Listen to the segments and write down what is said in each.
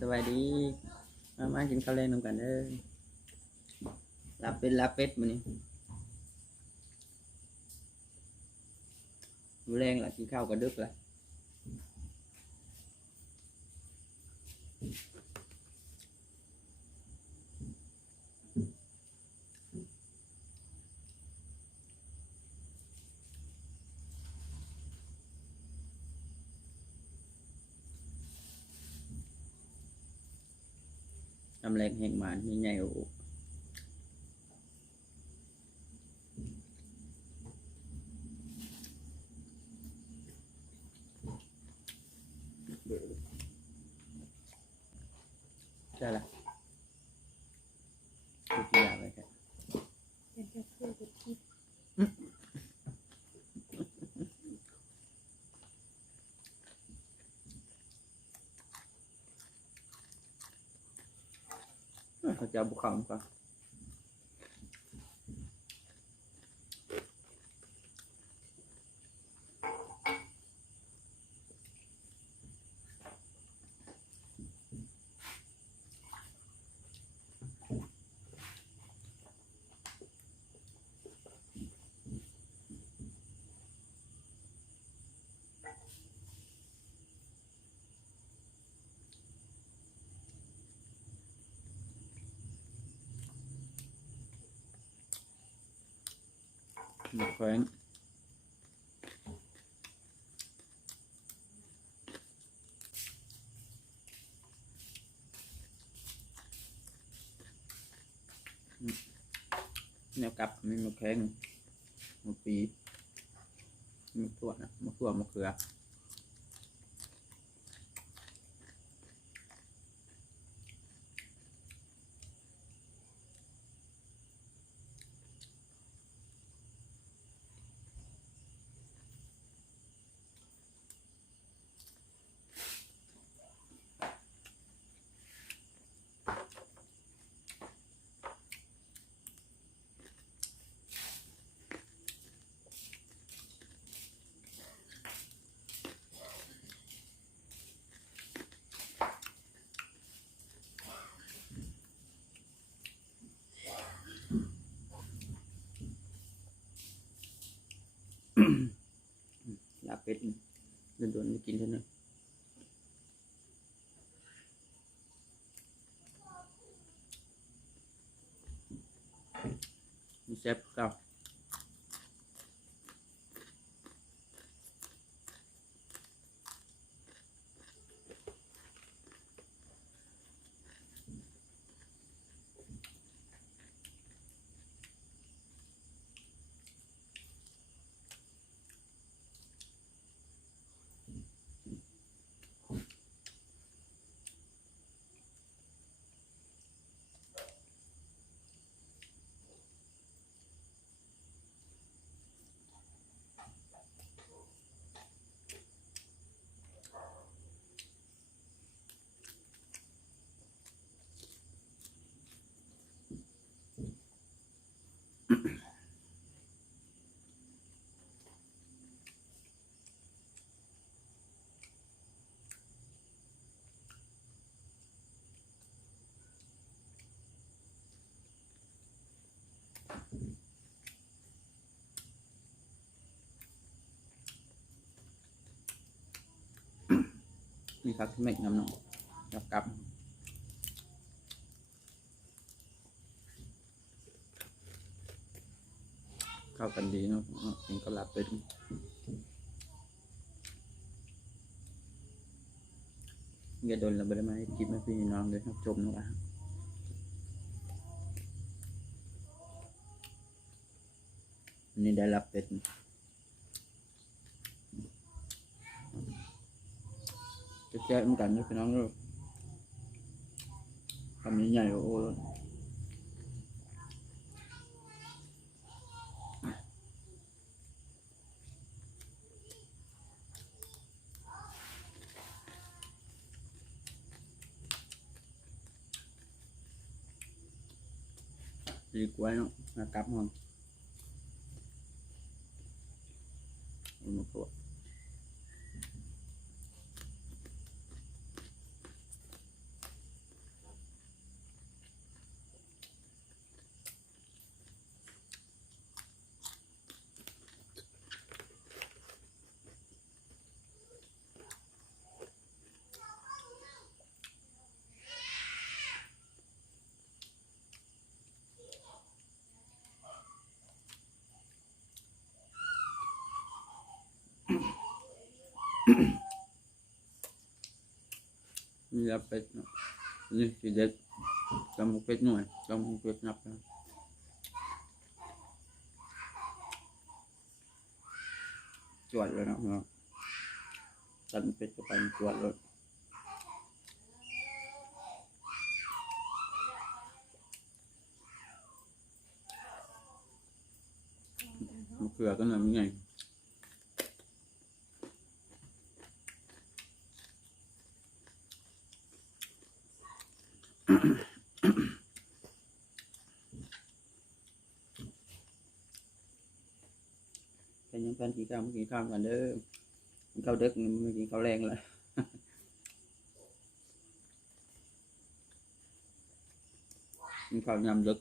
สวัสดีมากินข้าวแรงนำกันเด้อลาเป็ดมื้อนี้มื้อแรงล่ะกินข้าวก็ดึกละทำแรงแห่งหมานใหญ่ๆโอ้ใช่ละดูกี่อย่างเลยครับเป็นแค่เพื่อนกับคิดเขาจะเอาบุกเขาก่อนหมกแขวงแนวกลับมีหมกแข้งหมกปีหมกถั่วนะหมกถั่วหมกเขือลาเป็ดโดนๆไม่กินเท่านั้นมีแซ่บเก้ามีผักที่เม็ดน้ำหนองกับเข้ากันดีเนาะกินกับลาเป็ดอย่าโดนเราไม่ได้มาให้กินมาพี่น้องเลยครับชมนะครับอันนี้ได้ลาเป็ดจะแก้เหมือนกันนะพี่น้องเลยทำนี้ใหญ่โอ้โหดีกว่าเนาะกับมันมันตัว นี่รับเป็ดเนาะนี่สิเด็ดจำหมูเป็ดหน่อยจำหมูเป็ดนับนะจวดเลยเนาะตัดเป็ดก็ไปจวดเลยมะเขือก็หน่อยมันไงเป็นยังพันกี่ข้าวเมื่อกี้ข้าวกันเด้อข้าวเด็กเมื่อกี้ข้าวแรงเลยข้าวยำดึก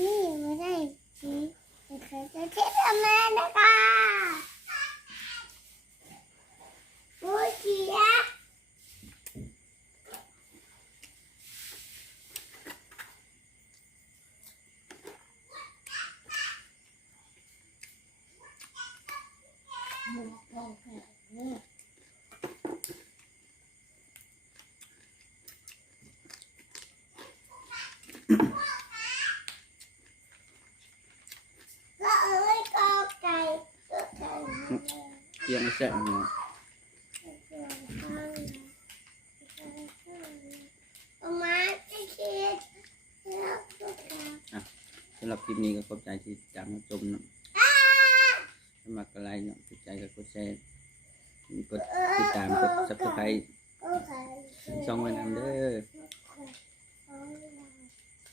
นี่ไม่ได้สิเคยจะเช็ดทำไมนะคะโอ้ยเกียร์ก็เอ้ยก็ไก่ก็ไก่ เตียงแซ่บเนาะ มาจะเช็ดแล้วก็ไก่ สำหรับคลิปนี้ก็ขอบใจที่จำมาชมเนาะสมัครอะไรเนาะติดใจก็กดแชร์กดติดตามกด subscribe ช่องไว้นำเด้อ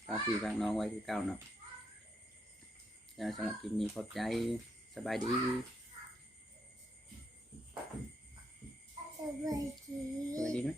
ฝากพี่ฝากน้องไว้ที่เก่าเนาะแล้วสำหรับคลิปนี้ขอบใจสบายดี สบายดี สบายดีไหม